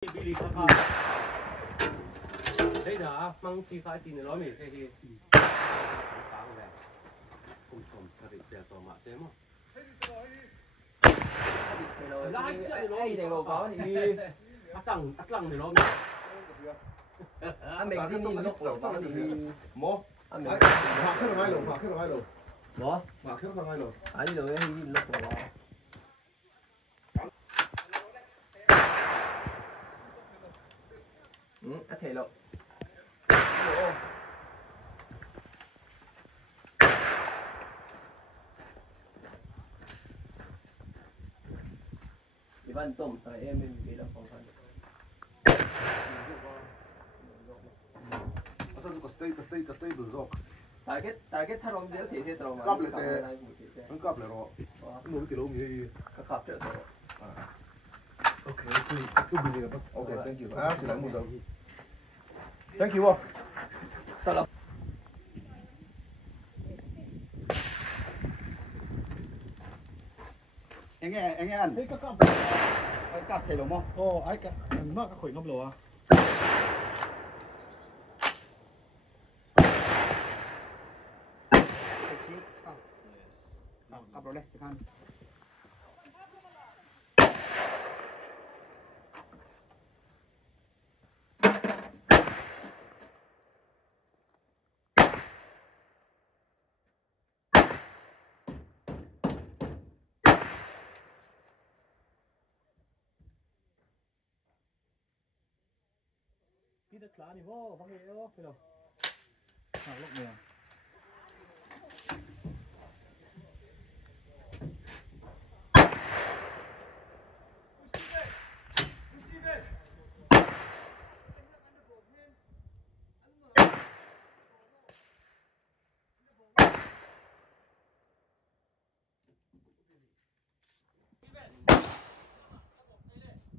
比你可怕。你睇下，掹支塊電攞嚟飛去，打我嘅，咁特別成日做乜嘢嘛？拉即係攞定路講你，一登你攞咩？阿明天碌就講你，冇，拍喺度喺度，拍喺度喺度，冇，拍喺度喺度，喺呢度咧碌嘅喎。一條路。一般都唔使 M 俾得放翻。Asal stay dulu. Target tarom dia tiada tarom. Kap le te. Kap le ro. Mau bikin lom ye. Kap le ro. Okay, itu beli apa? Okay, thank you. Silakan musau. Thank you. Salam. Anh ăn. Hey, kap. Ai cặp thể đúng không? Oh, ai kap. Mak ka khoi ngam lo ah. Cặp rồi đây, Khan. Kita klar ni wo, bang yo, hello. Lúc nè.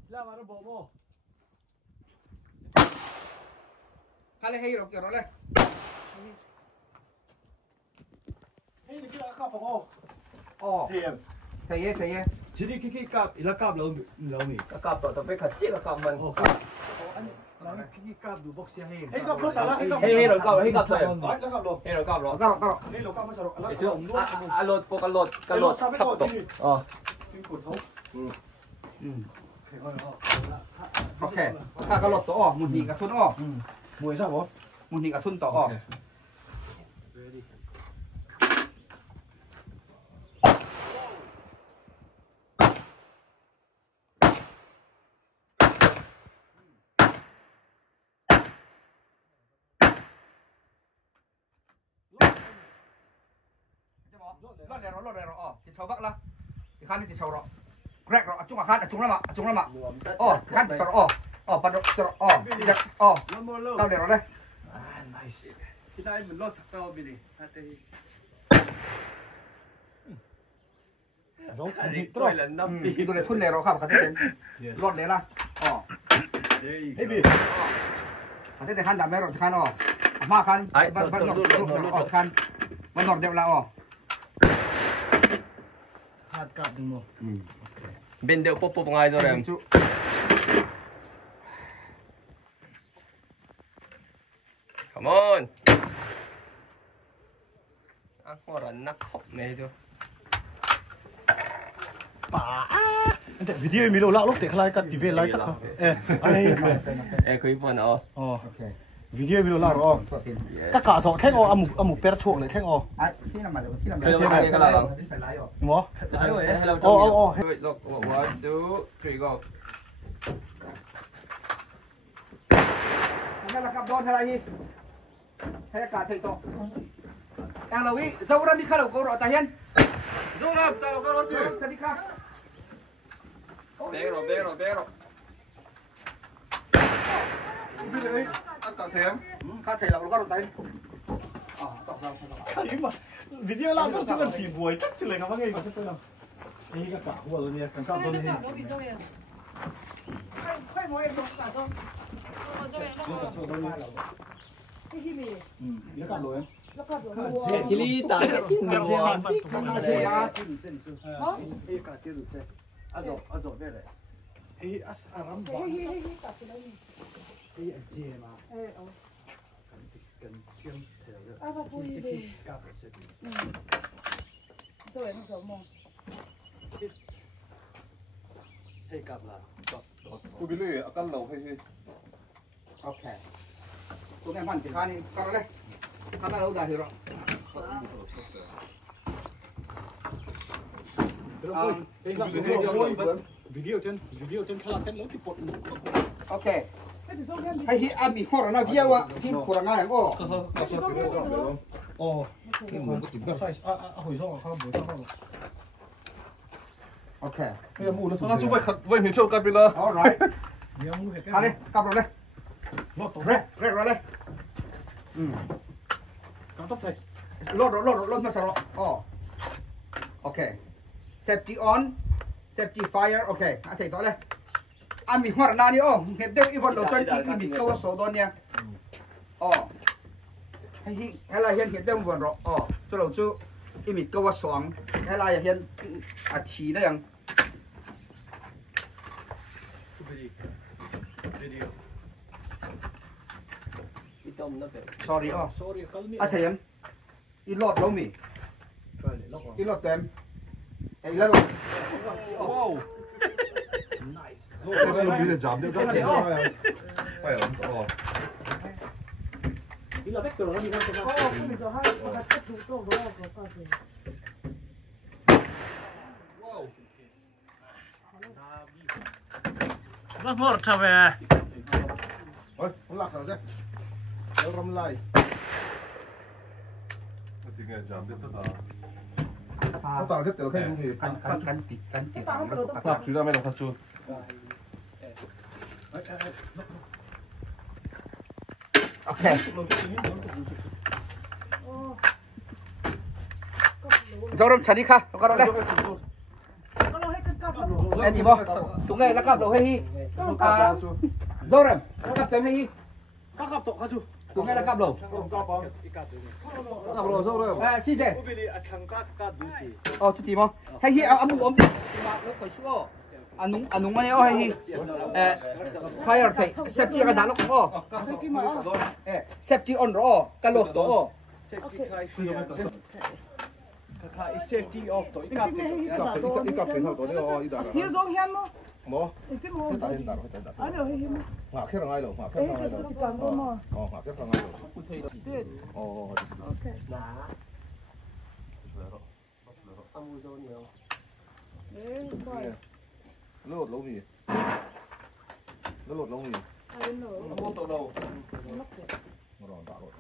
Là mà nó bộ vô. Khai hay rồi kiểu đó đây. Hey, ni kira kap ako. Thiềm. Thầy. Chỉ đi cái cáp, là cáp lâu mi. Kap rồi, tapi kecil kap man. Là cái cáp đủ box ya hey. Hey, cáp nó sao hey cáp. Hey, rồi cap rồi. Là cáp rồi. Hey, rồi cap rồi. Hey, lo cáp nó sao? Itu alot po kalot sap to. Ok. Kha lột tổ một nhị cả thun o. Mùi sao bố? Một nhị cả thun tổ o. Lót lẹ rồi thì cháu vắt la. Thì Khan thì cháu rồi. Crack rồi, chung Khan, chung lắm ạ. Khan cháu rồi. Bắt đầu rồi. Tao để nó đây. Nice. Kita mình lót sắp tao bị đi. Giống Tôi là 5 ปี Thì tôi để thun lẹ rồi Khan đến. Lót lẹ la. Hey, bi. Khan để Khan làm rồi Khan Ma Khan, bắt nọ Khan. Bắt nọ đều là Hạt cáp đúng không? Bên đều pop ngay rồi em. Come on. Aku orang nak hop ni tu. Nanti video ini lo lúc để khai cắt TV lại tắc không? Kui pun oh. Ok. Video ini lo rồi. Các cả số thanh amu per chuột lại thanh Khi nào mà khi làm Cái cái là phải lái rồi. Đúng không? Hello. Look, 1, 2, 3, go. Hôm là cặp đôi hay là gì? Hay là cả thầy tổ? Đang là vị dâu ra đi khai đầu câu rõ tài hiên. Dâu ra tao có gì? Sẽ đi khai. Bé rồi. Bây giờ đấy, ăn cả thèm. Khai thầy là có đầu tay. Cái mà video làm cũng cần xì buổi chắc chỉ lấy cái gì mà sẽ tôi làm. Đây cái cả của rồi nè, càng cáp rồi nè. Khoai mỗi em cả không? Rồi em nó cái gì mì? Nó cáp rồi em. Nó cáp rồi. Thì đi tao cái tin mà. Cái cả tiêu được thế. Azo về đấy. Hey, as aram ba. Hey, tập cái đấy. Hey, je ma. Cần xiêm theo được. À, bà bùi về. Cáp ở xe đi. Rồi nó giống mong. Hey, cáp là. Cô bị lười ăn lẩu hay ok tụi em ăn thì khai đi con đây khai đâu ra thì rồi Video trên khá là tên lớn thì bột. ok hay hi ăn mì kho nó vía wa hi kho ngay ngô Ồ, cái muốn có tìm cái size hồi sau không muốn sao không? ok Bây giờ mua nó chụp vậy mình cho cắt bên đó. alright Nhiều mua hết cái. khai đi cặp rồi đây Lót tổ. rét rồi đây Cắm tóc thầy. lót mà sao oh ok safety on safety fire ok anh thấy đó đây ăn mì kho nó đi oh hiện đây even đồ chân cái mì câu số đó nha oh hay là hiện đây một rồi oh cho lâu chú cái mì câu xoắn hay là hiện chỉ đấy anh Video. sorry oh Sorry, call me. anh thấy em ít lót lâu mì Try it. Lock on. ít lót tem ít lót Wow. Nice. Cái nó bị là giảm được cái này. Phải không? Đi là vector nó đi đâu Ồ, không biết rồi, hai bà cắt thủ tổ đó là có gì. Wow. Nó một trở về. Ôi, nó lạc sao chứ? Nó râm lại. Thì nghe giảm được tất cả. Nó toàn cái tiểu khay luôn thì cắn Cái tao không được đâu. lạc chúng ta mới làm sao chưa? ok Ồ. cho nó chả đi kha nó có đâu đây Có nó hay cân cặp lắm. em gì bò chúng này là cặp đầu hay hi à dâu rồi cặp tem hay hi Các cặp tổ chú. chúng này là cặp đầu cặp đầu dâu rồi à xin chè Cô bị thằng các đủ thì. chút tí mà hay hi ấm nó phải xua anh nung này hay hi fire thầy safety cái đá nó có Cái mà. safety on rồi cái lột đó Safety khai. Khai safety off tổ. Cái này cặp cái thằng tối đó đi đào. Xía giống hiên mà. Mo. Cái mà. Hiện tại hiện tại. Anh ở hiên mà. Ngạc khép là ngay rồi, ngạc khép Ê, là ngay cái rồi. tôi toàn có mà. Ngạc khép là ngay rồi. Xuyên. Ok. Đấy, rồi. Nó lột lâu gì? Nó lột lâu gì? Ai đến nữa. Nó mua tàu đầu. Lóc kìa. Nó đòn tạo rồi.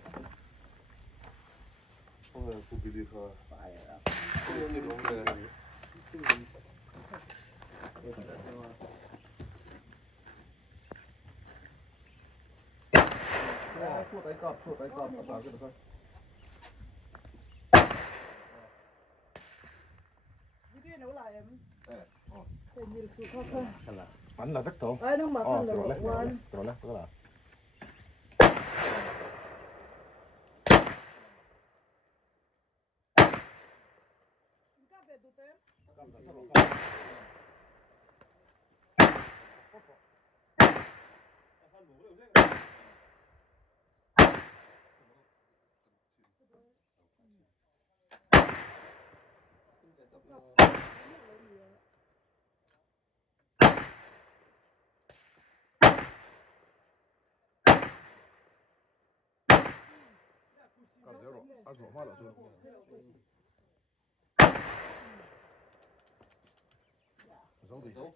Không ngờ phụ bị đi khờ. Không ngờ như đúng rồi. Chua tay cọp, cọp vào cái được thôi. Video nấu lại em. Thì như sự khó khăn. Bắn là vết thấu. Ai nó mà con là rồi quan. Rồi đó là. Các về tụi em. Cặp zero, ăn sủa hoa là chưa? Dấu gì? Dấu.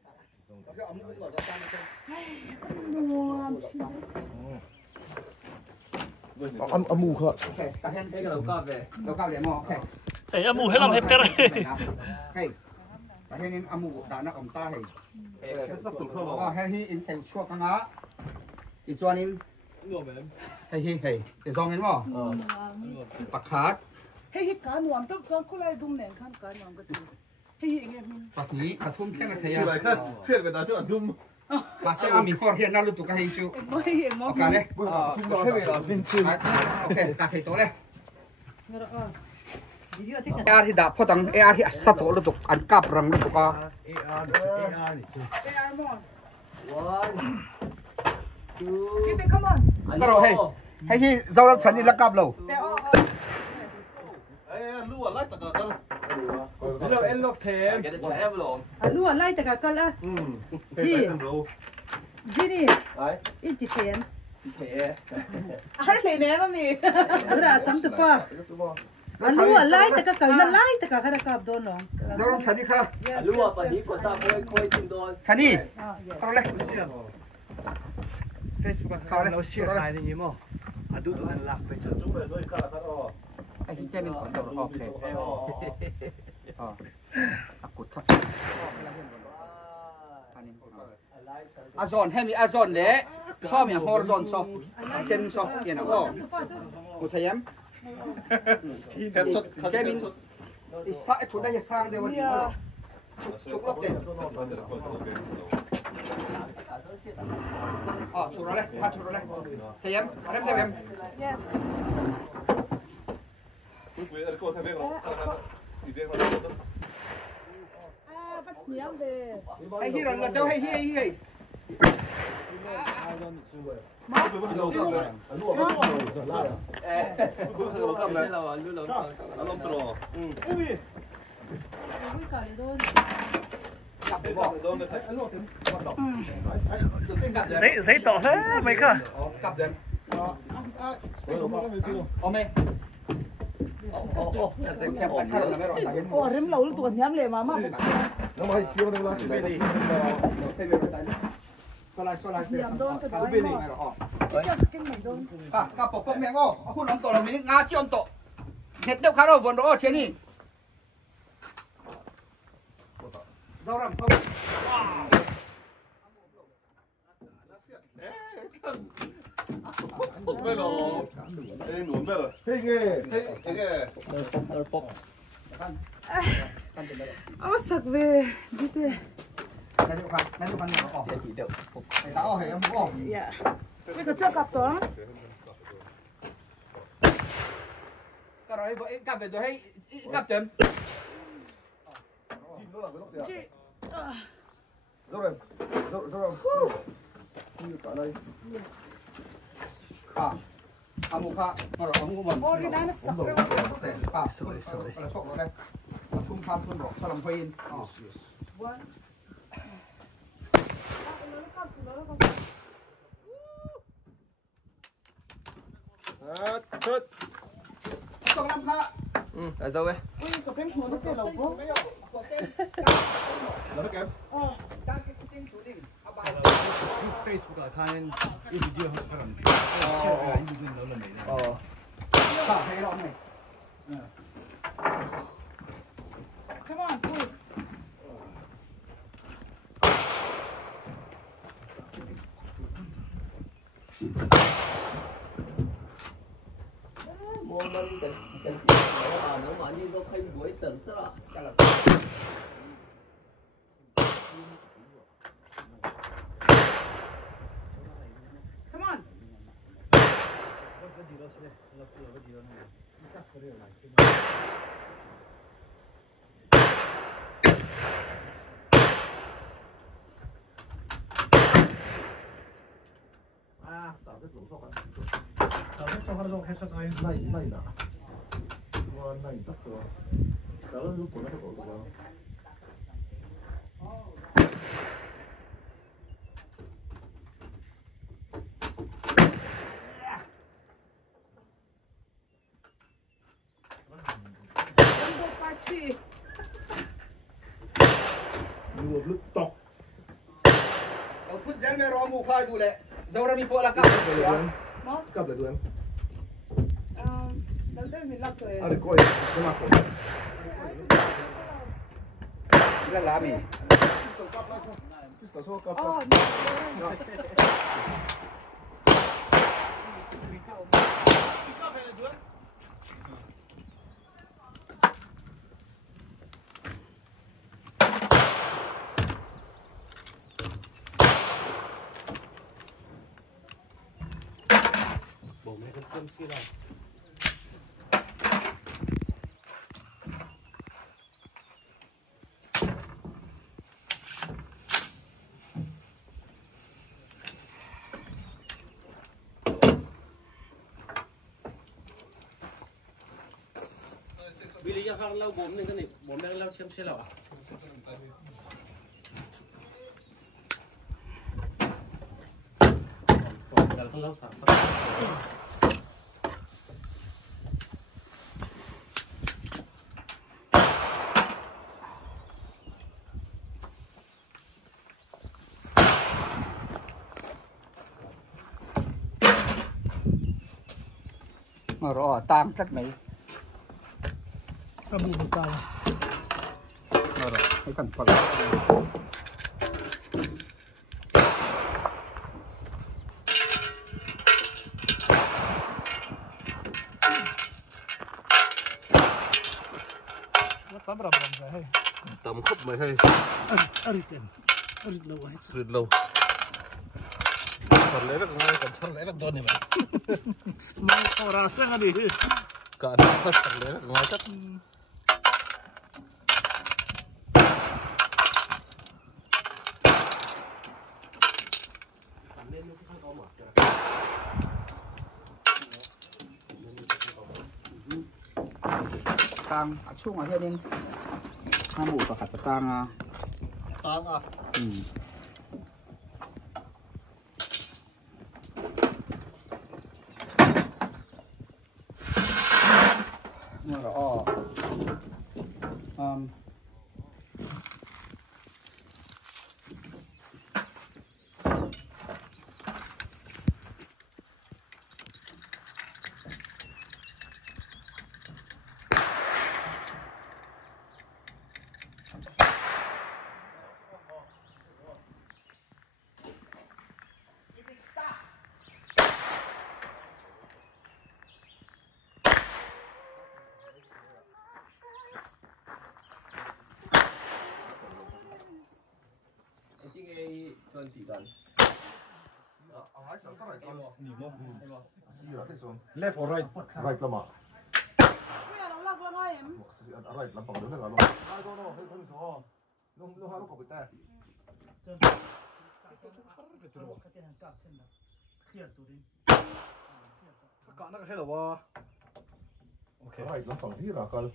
Âm mù khờ. ok ta hen cái đầu cặp về đầu cặp để mò ok Thế em mù hết lòng hết bét rồi. hey ta hen in amu đã nó ông ta hey hen hi in thành chua căng á in chuan in hey để dòng in mò bạc khát Hey, cá nuông tức cho cô lại đúng nền khăn cá nuông cái gì. Hey, anh em. bạc ní bạc thum khen là thầy Chỉ lại khát, khét người ta chứ ăn đum. bạc sẽ ăn mì kho hiện ra luôn tụi cái hình chú Em mới em mới. ok đấy Khét người ta bên trên. ok ta thầy tối đây Video thích AR thì đã phô tăng AR thì sát tổ luôn tụi ăn cặp răng luôn tụi AR này chứ. AR mà. Kita come on. Cái rồi hay khi dâu lắm chắn đi lắc cặp lâu. lúa lách tất cả Hello, hello, thêm. Lúa lại tất cả con á. Gini. Ít thì tiền. Ai nè mà mi. Ra chấm tự pa. Lúa lại tất cả con nó lại tất cả cái cặp đó nó. Dâu lắm chắn đi khá. Lúa và đi của ta coi chừng đôi. Chắn đi. Tao lấy. Facebook nó share lại đi mà. À đủ đủ lạc bây giờ. Ai cái mình còn đầu ok. Cột khắp. Azon hay mi Azon đấy. So mi horizon so. Sen so yên nào. Cột thấy em. Cái mình isa chút đây sang đây mà đi. Chụp lót tiền. Chụp rồi đấy, chụp rồi đấy. Thấy em, thấy em. Yes. Bắt nhiều về. Hay hi rồi, đâu hay hi. Giấy tỏ thế mấy cơ. Cặp đến. Mẹ. Rem lâu tuần nhắm lệ mà. nó mới chiếu đây là Xoay lại. Nhắm đôn cái đó. Cái này đôn. Cặp bộ phận mẹ ngô. Hun ông tổ là mình ngã chi ông tổ. Hết đâu khá đâu vốn đó trên đi. Rau rằm không. 왜 너? 에이 뭔데? 헤이게. Sạc về. Đi thế. Này được khoan nào. Để chỉ được. Phải tao hay em không? Dạ. Bây giờ chưa cặp đó. Cái rồi vợ cặp về rồi hay cặp chân. Chị. Rồi. Như cả đây. Amu kha, nó không có mình. Ôi cái này nó sặc rồi. Sorry. Là sọc rồi đây. Thun phan thun đỏ, sao làm phơi in. Xong năm kha. Ở đâu ấy? Ôi cái bên hồ nó phải lâu không? Nó kém. Đang cái tin chủ định. Facebook account 이 비디오 한 사람. share 이 비디오 넣으면 Thấy rõ này. Come on, pull. Mua mình cần nó mà như nó hay buổi sớm đó. Come on. 나이다. 와, 나이 딱 좋아. 나는 좀 보내서 먹어. Jumbo party. 이거 르떡. Phút giây mẹ rò mù khai đủ lệ. Dâu ra mi phụ là cặp. Cặp lại tụi em. Lần đây mình lọc rồi. À, được coi. Cái mặt của. Là lá mì. Cặp lại cho. Pistol cho cặp. Bố mẹ con cơm xí rồi. ข้างเล่าบ่มนึงก็นี่บ่มแล้วเล่าเชื่อมใช่หรอเดี๋ยวเราสักรอตามสักไหนก็มีดีกว่าให้กันพอตำรับลงไปให้ ตำครบไหมให้ อริเต็มอริโลไว้ สุดเราตอนเล็กง่ายกันชั้นเล็กโดนนี่ไหม มันโคราชกันดิการพัฒนาเล็กง่ายจัดตางช่วงอะไรนี่ข้าวหมูกับขัดตางอ่ะเมื่อเราจริงไอ้ส่วนตีกันเอาไว้สองเท่าไหร่ตอนหนีมั้งสี่หรอที่สอง left or right right ละมั้ง right ลำปังเดี๋ยวนั่งกันลงโน่เฮ้ยเขาไม่สอนลงหาลูกกบไปแต่ก็นั่งให้หรอวะโอเค right ลำปังที่รักกัน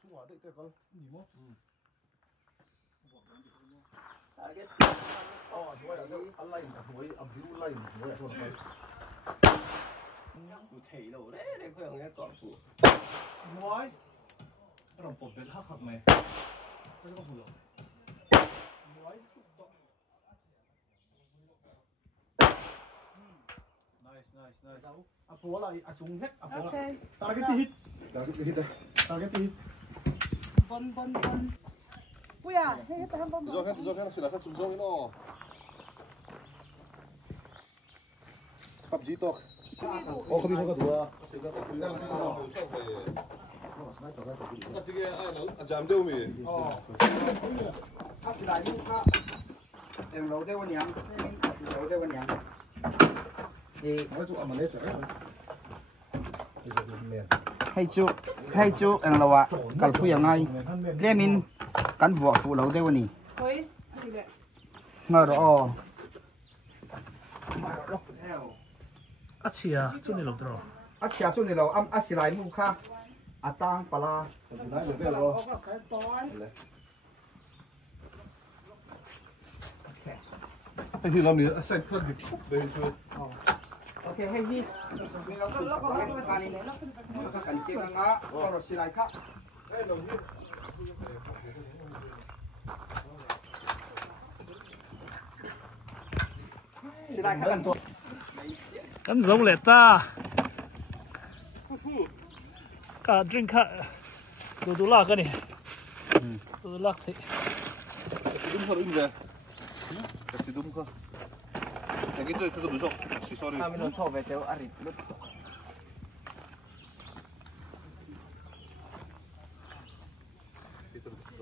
ช่วงเด็กเด็กกันหนีมั้งอ๋อด้วยอะไรด้วยอับดิวไล่ด้วยช่วงนั้นดูเท่เราได้เพื่อนเงี้ยก่อนกูน้อยเราปลดเป็นหักไหมไม่ต้องหัวน้อยniceอ่ะปัวอะไรอ่ะจุงเฮ็ดอ่ะปัวตาเก็ตฮิตบนปุ้ยให้ทำบน조선 시라카 중성이노 밥 지떡 커피喝多되게 잠재우미 아시라니 엠로데원양 엠로데원양 이 아주 안 만해져ให้จุอันละวะกัลฟูยังไงเรียมินกันวัวฟูเราได้วันนี้เฮ้ยมาหรออาเชียจุนี่หลบตรออาเชียจุนี่เราอาศิลายมุขะอาตังปลาไอ้ที่เราเนี่ยใส่เพื่อนดิบไปช่วยโอเคให้ฮีเราขึ้นแล้วก็ให้มานี่แล้วก็กันเกี่ยวงะเราศิลายค่ะศิลายค่ะกันตัวกันส่งเลยตาก็ดื่มค่ะดูลากกันนี่ดูลากที่dumเขาอื่นเลยdumเขาแต่กินด้วยคือดูชอบสิ sorry ถ้าไม่รู้ชอบไปเที่ยวอาริลุด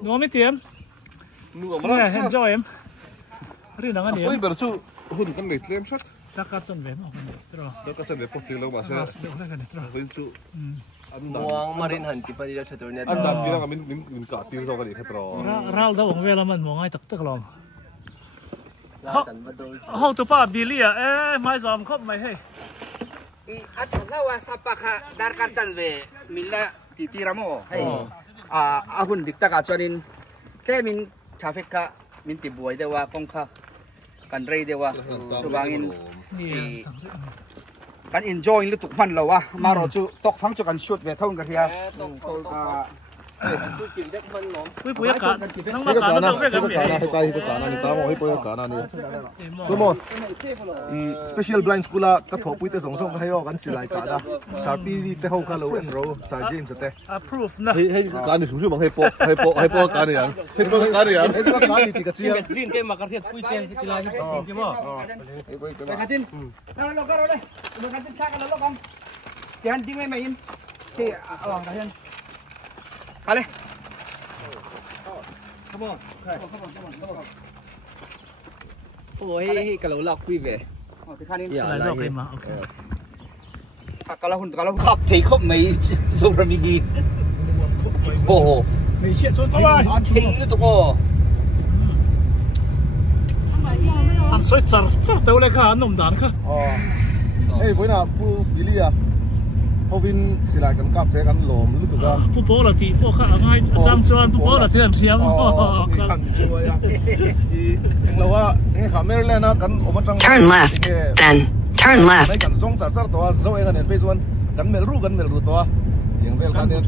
นัวไม่เตรียมนัวมาแล้วเห็นจอยมั้ยรีนังอันนี้เฮ้ยเบอร์ชูหุ่นกันเลยเตรียมช็อตตะกัดสันเวมออกมาเนี่ยตรอตะกัดสันเวมปกติเราบ้าใช่ไหมเดี๋ยวแล้วกันเนี่ยตรอหุ่นชูมองมาเรียนหันที่ปฏิบัติตัวเนี่ยอันดับที่เราก็มินกัดที่เราก็ดีแค่ตรอเราเดาของเวลามันมองให้ตักลองเ how to pa Billy mai zam khop mai he acha lawa sapaka darkan chanwe milla titiramo hey ahun dikta ka chuanin klemin traffic ka min ti buai dewa pongkha kan rei dewa tubangin kan enjoy lu tuk man lawa maro chu tok phang chu kan shoot ve thong ka ria quý bố cả nắng mà cả nó về cái gì hay tay cái cả này tao mới bơi cả này số một special blind school là các thổ bụi tê sòng sòng hayกันสิ来cả đó sao pi đi tê hậu cả lâu em rồi sao James tê approve na hay cả này chúng tôi bằng hay po cả này à hay po cả này à hay po cả này thì cái gì à riêng cái mà cái thiệt quy chen cái là cái gì cái tin nó lo cái rồi đây lo cái tin khác là lo con cái anh tiếng mày in thì cái anh Allez. Come on. Ôi, cái lẩu lọc quy về. Thì khăn đi. Lại rồi mà, ok. Kalau khắp thì khắp mấy dùng ra mình đi. Ồ. Mình sẽ cho tôi. Thì nó tụi anh soi chặt đâu lại cả nôm đàn cả. Ê, với nào bu Billy à? Hôm bên xí lại cần cặp thế cần lồm lúc tụi con. Bố bố là tí bố khác ngay Giang Xuân bố là tiền xiêm. Turn left, then turn left. Mấy cần song sạt sạt toa, dâu anh này bây giờ cần mel ru toa. Tiếng vel cần nên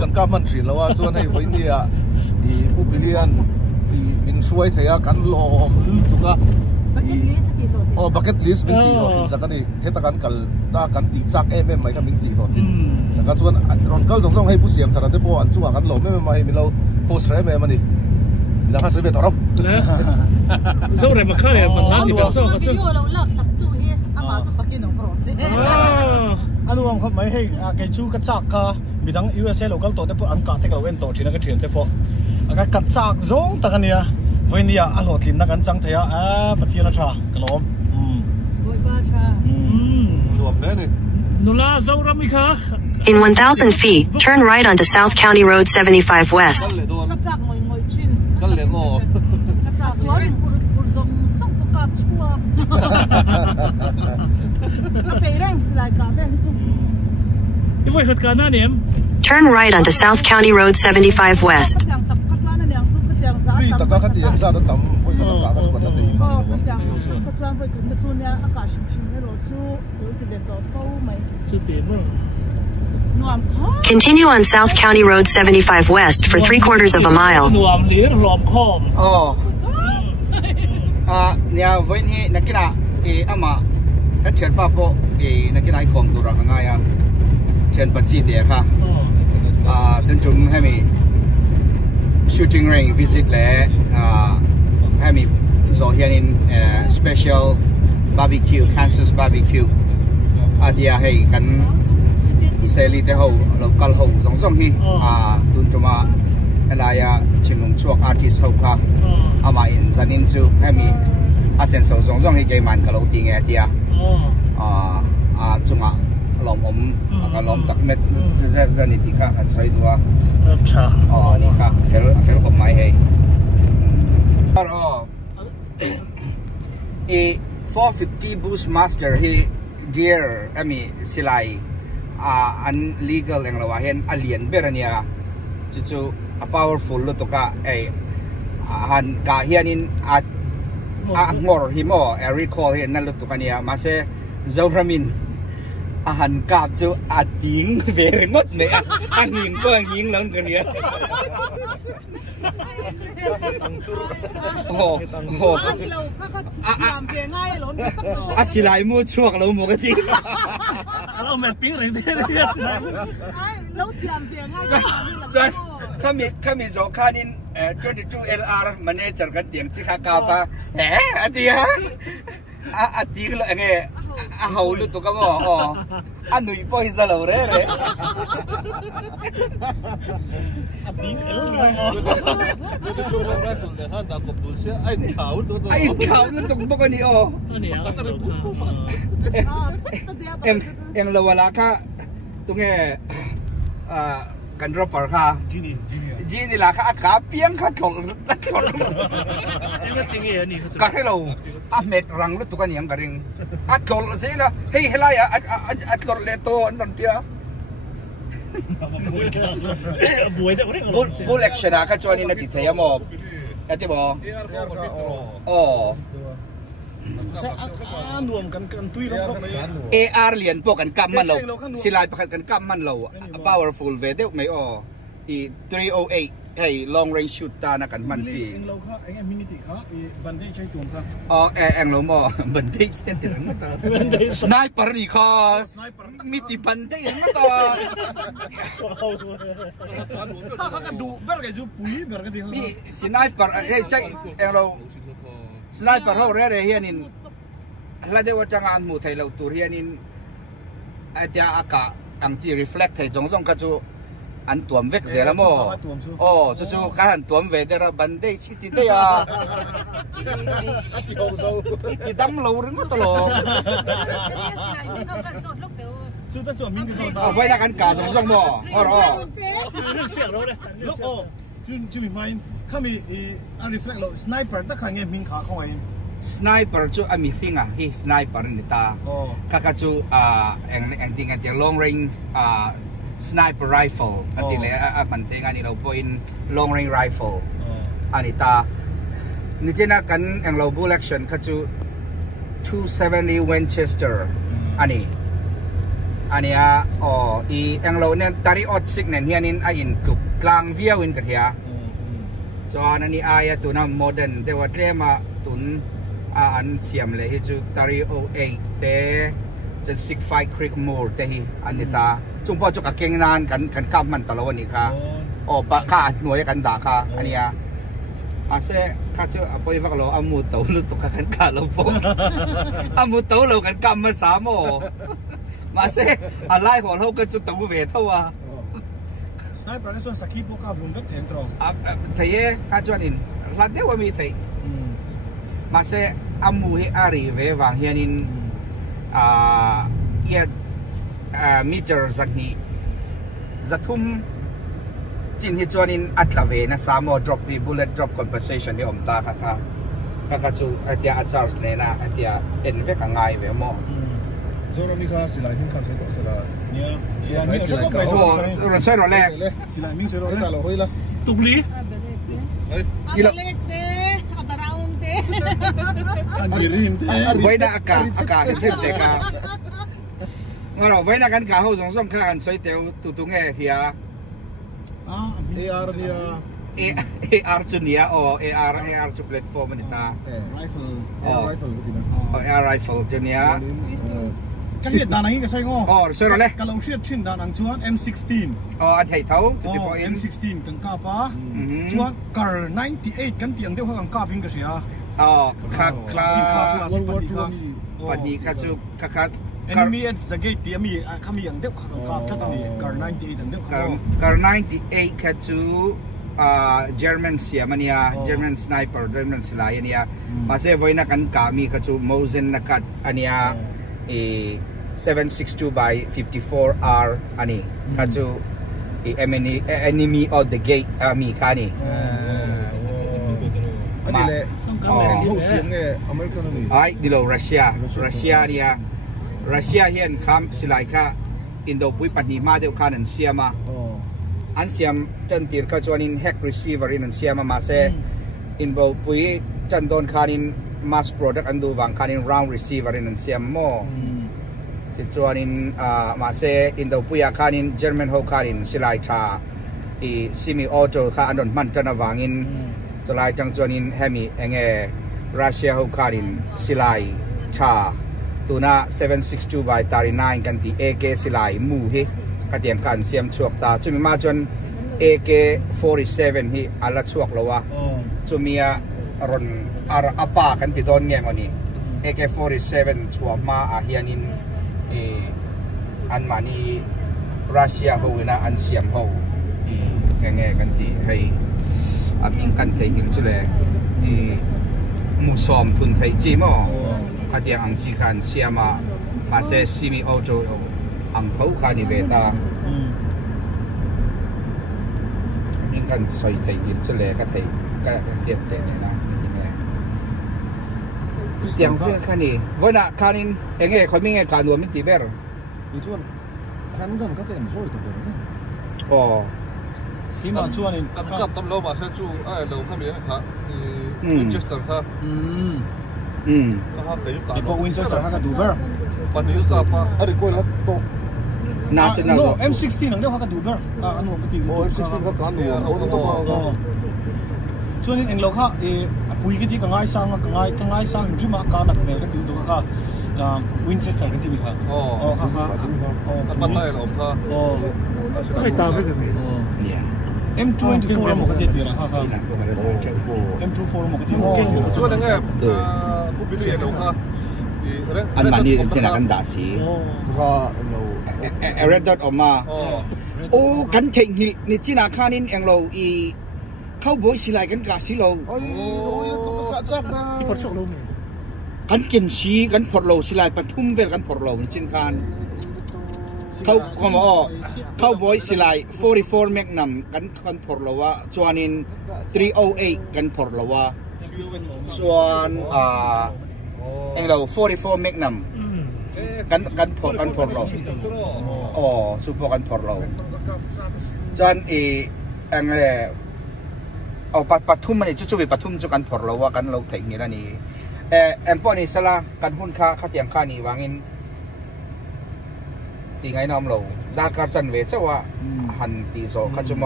cần cặp mình chỉ làว่าส่วนให้vớiนี่อ่ะอีผู้เปลี่ยนอีบินช่วยเทียกันลมทุกอ่ะbucket list เป็นตีหลอดสักกันดิเทตกันกัลตากันตีจักไม่ไม่กันเป็นตีหลอดสักกันส่วนรอนกัลส่งให้ผู้เสียมถนัดได้พออันจู่กันหลมไม่มีเราโพสต์อะไรไม่นี่มีราคาซื้อไปต่อเราเจ้าอะไรมาค่าเนี่ยมันน่าจะเป็นเจ้าก็ช่วยอันนู้นเขาไม่ให้แกชูกระจักค่ะมีทั้ง USA local ตัวแต่พวกอันกัดที่เราเว้นตัวที่นั่นก็เถียงแต่พวกกระจักซงตะกันเนี่ยวันนี้อันหดทิ้งนักการจังเทียปะเทียนชากระลมรวมได้เนี่ยนุลาเจ้ารามิค่ะ In 1,000 feet, turn right onto South County Road 75 West. ก็เลยโม่อีกวันเหตุการณ์นั้นเนี่ย Turn right onto South County Road 75 West. พี่ตะก้าขัดยังซาตะต่ำพี่ตะก้าขัดคนนั้นดีContinue on South County Road 75 West for 3/4 of a mile. หนวมหรือหลอมคอมเนี่ยวันนี้นักกีฬาอามาถ้าเชิญป้าโปนักกีฬาของตัวเราง่ายเชิญปัจจิเดียค่ะตั้งจุ่มให้มี shooting range visit และให้มีโซเฮียนิน special barbecue Kansas barbecue อาเดียให้กันเซรีเตหูlocal หูสองที่ตุนจุมาอะไรชิมลงช่วง artist หูค่ะอามาอินซันนินจูให้มีอาเซนโซสองที่ใจมันกับเราตีเงี้ยเดียจุมาลมผมกับลมตักเม็ดเรื่องกันนี่ที่ค่ะอันใส่ตัวนี่ค่ะเฟลผมไม่ให้450 boost master ที่ dear มีสิไลอัน legal อย่างเราว่าเห็นอเลียนเบรเนียจู่ๆ powerful ลุตุกะหันกะเฮียนินงอร์ฮิโมrecall เห็นนั่นลุตุกะเนี่ยมาเซเจ้าพระมินหันกาบจู่ติงเวรหมดเนี่ยยิงก็ยิงหลังกันเนี่ยโอ้โหสิไลมูช่วงเราหมกติเราแมนปิ้งอะไรที่นี่เราเทียมเพียงง่ายข้ามีสองข้านิน22 LR มันเนี่ยจัดกันเตียงที่ข้ากาฟ้าอดีฮะอดีก็เลยเนี่ยเอาลุตุกะมั้งอันนู้นพอฮิซาลาเร่เลยไอ้ขาวลุตุกบอกกันนี่เอ็งเราเวลาค่ะตรงนี้กันรบปาร์ค่ะ จีนี่แหละค่ะขาเปียงค่ะของตัดของ นี่ก็จริงเหรอนี่ก็ให้เราเม็ดรังรถตุกันยังกระดิ่งของสินะเฮ้ยอะไรรถเลโต้อันนั้นเดียวบวยแต่ไม่ได้ บุเล็กชนะค่ะจวนนี่นักติเทียมอบเอติบออ๋อรวมกันตุ้ยลงไป AR เหรียญพวกกันกำมันเราสิลายประกันกำมันเรา powerful เวเดไม่อ๋ออี308ให้ long range shoot ตานักันมันจีเราค่ะไอ้มินิติค่ะบันเดใช้จุ่มค่ะอ๋อเอ็งเราหมอบันเดสเตนเตอร์มาตาสไนเปอร์นี่ค่ะมิติบันเดมาตาเขากันดูเบลกันจูปุ๋ยเบลกันที่นี่สไนเปอร์เฮ้ยใจเอ็งเราสไนเปอร์เราเรื่อยๆเฮียนินแล้วเดี๋ยวจะงานหมู่ไทยเราตัวเฮียนินไอ้เจ้าอากาศอังจี reflect ให้จงส่งกระจูอันตัวเวกเสียแล้วมั้งโอ้จู่ๆการตัวเวกเดี๋ยวบันเดชิติเดียที่ดำเราเรื่องตลอดสุดท้ายจวบมินที่สุดเอาไว้ในการกาส่งมั้งอ๋อเสียเราเลยลูกโอ้จู่มีไฟข้ามีreflect เราสไนเปอร์ตะขังเงี้ยมินขาเข้าไปสไนเปอร์จู่มีฟิงอ่ะฮีสไนเปอร์นี่ตาข้าจู่เอ็งที่ long range sniper rifle อันที่เลยมันเองอันนี้เราเป็น long range rifle อันนี้ตานี่เจนักกันเอ็งเราบุลเลคชั่นข้าจู่270 Winchester อันนี้อ๋ออีเอ็งเราเนี่ยตาริออดซิกเนี่ยเฮียนินอินกลุ่มกลางเวียวินกันเฮียส่วนอันนี้ตัวนั้นโมเดิร์นแต่ว่าเรียมาตุนอันเสียมเลยที่จู่ตาริโอเอแต่จะซิกไฟคริกมูร์แต่ฮีอันนี้ตาจุ่มพอจุกเก่งนานกันกำมันตลอดนี่ค่ะอ๋อปะข้าหน่วยกันด่าค่ะอันนี้อาเซ่ข้าเจ้าไปฟังเราอามูเต๋อลุตุกกันกาเราพงอามูเต๋อเรากันกำมา3โมมาเซ่อะไรหัวเราก็จุดเต๋อเวทเท่าว่าสไนเปอร์ก็ส่วนสกีพวกกับลุงก็เห็นตรงเทียข้าจวนอินลัดเดียวว่ามีเทียมาเซ่อามูเฮอารีเววางเฮียนินเอียมิเตอร์สักนี้จะทุ่มจินที่จวนินอัตลาเวนะสามโม drop มี bullet drop compensation ที่อมตาค่ะจู่ไอเดียอาจารย์เนี่ยนะไอเดียเอ็นเวกง่ายเวมอส่วนนี้ก็สิลายหินขันเสร็จแล้วสิลายเนี่ยสิลายมิ่งโอ้เราใช้รถแรกสิลายมิ่งใช้รถแรกตุกลีนี่เราไว้ในอากาศเห็นแต่กันเราไว้ในกันกาเขาส่งข้ากันใช้เตียวตุ้งเฮียAR เนี่ย AR จุดนี้อ๋อ AR จุดแพลตฟอร์มนี่ตา rifle ก็ดีนะAR rifle จุดนี้ก็เรียกดานังก็ใช่ง้ออ๋อใช่เลยก็เราเรียกชื่อดานังชวน M16 อ๋ออันไทยเท่าM16 กันกาป้าชวนกา98กันเตียงเดียวกันกาบินกันเสียอ๋อคลาวันนี้ข้าจูข้าenemy at the gate ที่มีข้ามีอย่างเดียวกันกาถ้าตอนนี้กา98อย่างเดียวกา98ข้าจูGerman เสียมันเนี่ย German sniper German สไลด์เนี่ยมาเซฟไว้นักกันกามีข้าจู Mosin นักกันอันนี้762 by 54R อันนี้ข้าจู enemy of the gate มีค่านี่อันนี้เลยเขาเสียงเนี่ยอเมริกันนี่ไอ้ดิโลรัสเซียเนี่ยรัสเซียเห็นคำสิไลค่ะอินโดปุยปัตนีมาเดียวกันอันเสียมาอันเสียมจันทีร์เขาชวนอินแฮกรีเซีเวอร์อินอันเสียมาเซอินโดปุยจันโดนคานินมาสโปรดักอันดูวังคานินราวน์รีเซีเวอร์อินอันเสียมโมสิชวนอินมาเซอินโดปุยคานินเยอรมันโฮคานินสิไลชาอีซิมิออโต้ค่ะอันโดนมันจันวังอินสลายจังจวนินแฮมีเองรัสเซียฮุคารินสิลายชาตัวน่ะ762 by 39กันที่ AK สิลายมูฮิกระเทียมกันเสียมชวกตาจุมีมาจน AK 47ฮิอัลลัดชวกแล้ววะจุมีรอนอาปากันที่โดนเงี้ยมันนี่ AK 47ชวกมาอาเฮียนินอันมานี่รัสเซียฮูนะอันเสียมฮูเงี้ยกันที่ให้อามิงกันไทยกินจุเลยมุสอมทุนไทยจีมอาเดียอังจีกันเสียมาเซซิมิโอโจอังเขาคานิเวตามิง กันใส่ไทยอินเสลก็ไทยก็เรียบเต็มเลยนะเสียงเพื่อนคันนี้วันน่ะคันนี้เองเขาไม่ไงการรวมมิติเบอร์มีส่วนคันกันก็เต็มช่วยตัวเดียวนี่อ๋อพี่มาช่วยนี่กับตำรวจมาช่วยจู่เราข้ามเยอะครับวินเชสเตอร์ครับครับแต่ยุคก่อนพวกวินเชสเตอร์เขาก็ดูเบอร์ปันยุคก่อนป่ะอะไรกูแล้วโตน่าจะน่า M16 นั่นเดี๋ยวเขาก็ดูเบอร์อันนู้นก็ตีM16 เขาการรวมโอ้ตัวช่วงนี้เองเราค่ะปุยกันที่กังไงสร้างกังไงสร้างอยู่ที่มาการนักเมลก็ตีตัวก็วินเชสเตอร์กันที่มีค่ะค่ะปัตตานีเราค่ะไม่ตามไม่เป็นเนี่ยM24 เราหมดกันที่นะค่ะM24 เราหมดกันที่ช่วยยังไงผู้บิลลี่เราค่ะอันมันนี่ที่นักกันด่าสีก็เราเรดดอทออกมาโอ้กันเทงนี่ที่นักข่าวนี่เองเราเข้าบ่อยสิไลกันกาสิเราโอ้ยตัวกระจับนะที่พอชกลงกันกินชีกันพอเราสิไลปทุมเวลกันพอเราจริงกันเข้าความว่าเข้าบ่อยสิไล44 Magnumกันพอเราว่าส่วนนี้308กันพอเราว่าส่วนเองเรา44 Magnumกันพอเราอ๋อสุพกันพอเราจนเองเอาปัทุมมันจะช่วยปัทุมจุกันพอเราว่ากันเราถึงอย่างนี้เอ็มพอนี่สละกันหุ้นค่าเตียงค่านี่วางินตีไงน้องเราด้านการจันเวชว่าหันตีโซขัดจุโม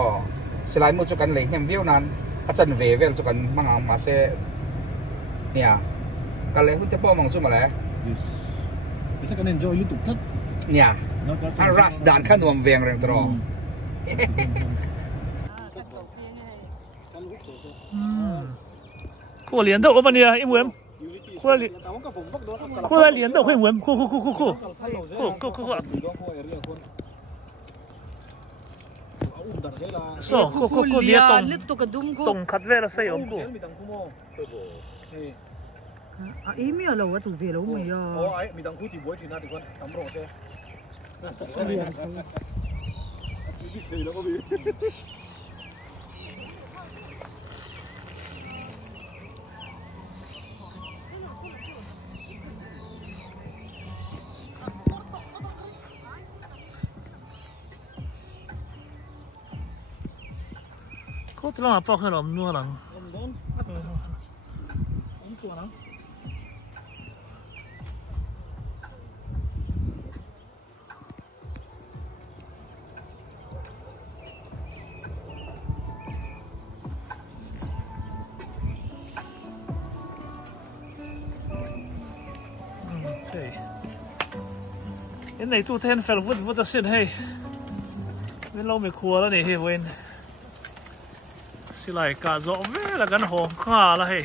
สลายมุจุกันเลยเห็นวิวนั้นอาจารย์เวลจุกันมังมาเสเนี่ยกันเลยหุ้นจะป้อมองจุมาแล้วไม่ใช่กันเอ็นจอยลุตุกทัดเนี่ยอันรัสด่านขั้นรวมเวียงเรื่องตรอง过脸豆，我帮你啊，一闻，过来脸豆会闻，酷，是，酷脸冻卡为了谁用不？啊，伊没有了，我都别了没有。哦，哎，没当苦地不去那地方，当不着噻。เขาจะมาปอกให้เราหนัวหลังยังไงตู้เทนเฟลวุดเส้นให้เว้นเราไม่ครัวแล้วนี่เฮ้เว้นสิไหลกาโจเวลกันหอมข้าละเฮ้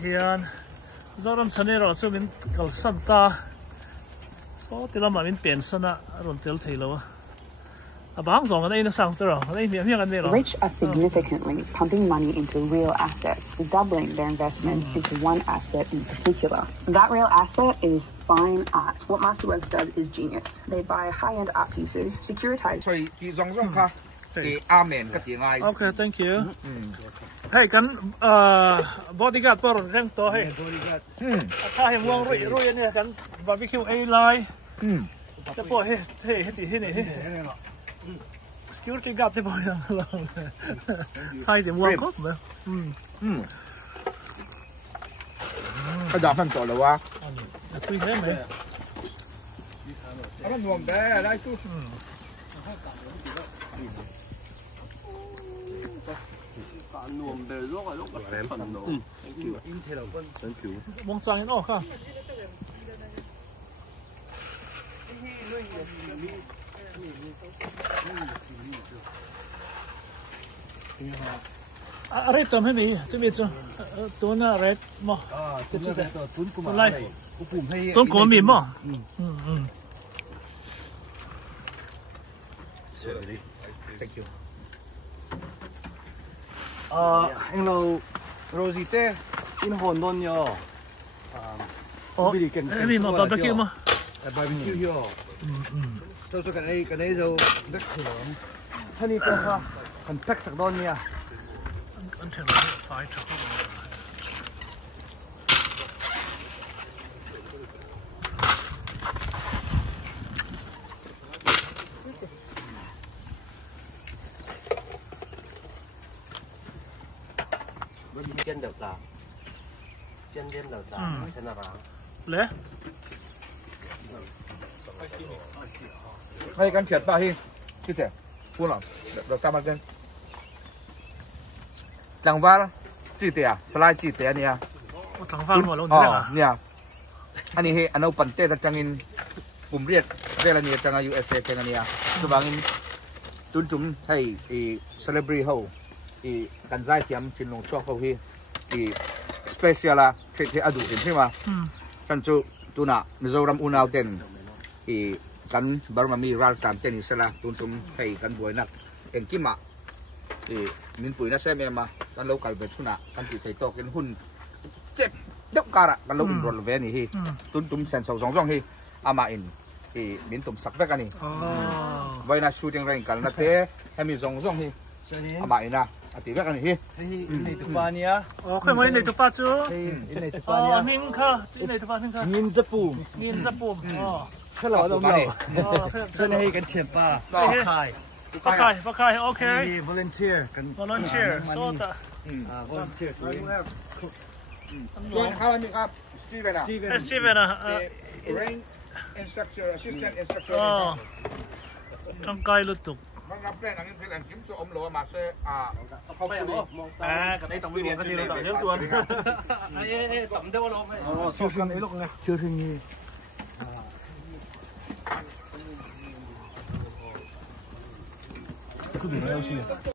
เฮียนเจ้ารำชันนี่เราจะเป็นกัลสันตาโซ่ที่เรามาเป็นเปลี่ยนสนะรอนเตลเทลวะบางสองกันเองนะสั่งตัวเราเมียกันเนี่ยหรอ Rich are significantly pumping money into real assets, doubling their investment into one asset in particular. That real asset is fine art. What Masterworks does is genius. They buy high-end art pieces, securitize. 所以第二种ค่ะ阿面ก็ตีง่าย Okay, thank you. ให้กันbodyguard ปรนแรงตัวให้ถ้าเห็นวงรุ่ยเนี่ยกันบาร์บีคิวไอไลน์จะปล่อยให้ตีให้ไหนsecurity guard จะปล่อยเราให้เดี๋ยววงครบไหมก็จะพันต่อแล้ววะคุยได้ไหมแล้วรวมได้ได้ทุกรวมได้ลูกแบบแรงพันโลมองจังเห็นออกค่ะอะไรตัวไม่มีจะมีตัวน่าเร็ดมั้งจะชื่ออะไรต้นกลมมีมั้งThank you. เอ็งเราโรซิเต้อินฮอนดอนยอบิลลี่กันมีมาบาร์บีคิวมั้งบาร์บีคิวยอตัวกันไอ้เราเด็กขนมท่านี้ก็ค่ะ kan pek sak don nia an thèn phải thật không chân đầu tàu chân đêm đầu tàu chân là vàng lẽ hay kan chet ba hi chi te pu lo do ta ma gen lang va chi te a slide chi te nia thằng phan mà luôn thế à nia ani he anau pan te ta changin pum riat vela nia changa USA ke nia tu bangin tun chum thai e celebrity ho e kan zai thiam chin long chok ho hi e special a the adu in thima kan chu tuna mizoram unau ten e kan Burma mi ral tam ten isala tun chum thai kan boinak engkima e min puina se me ma kan local be chuna kan ti thai to ken hun chep dok kara kan lo rol ve ni hi tun tum sen so jong jong hi ama in e min tum sak ve kan ni vai na shooting range kan na te hemi jong jong hi ama ina ati ve kan hi này tụi ba nia cái mấy này tụi ba chứ này tụi ba nia ninh kha này tụi ba ninh kha nghìn giáp bùm cái lò đâu đâu cho nên cái chuyện ba khai bác khai ok volunteer volunteer số ta volunteer tụi Don halami kap Steven a Steven à range instructor assistant instructor trong cây lụt tục mangรับแรงอันนี้เป็นkim cho om lo ma se không phải không cái đấy tổng viên cái gì tổng nhớ chuồn tổng đâu lo siêu siêu ấy lúc này chưa thường gì cứ bị đâu xí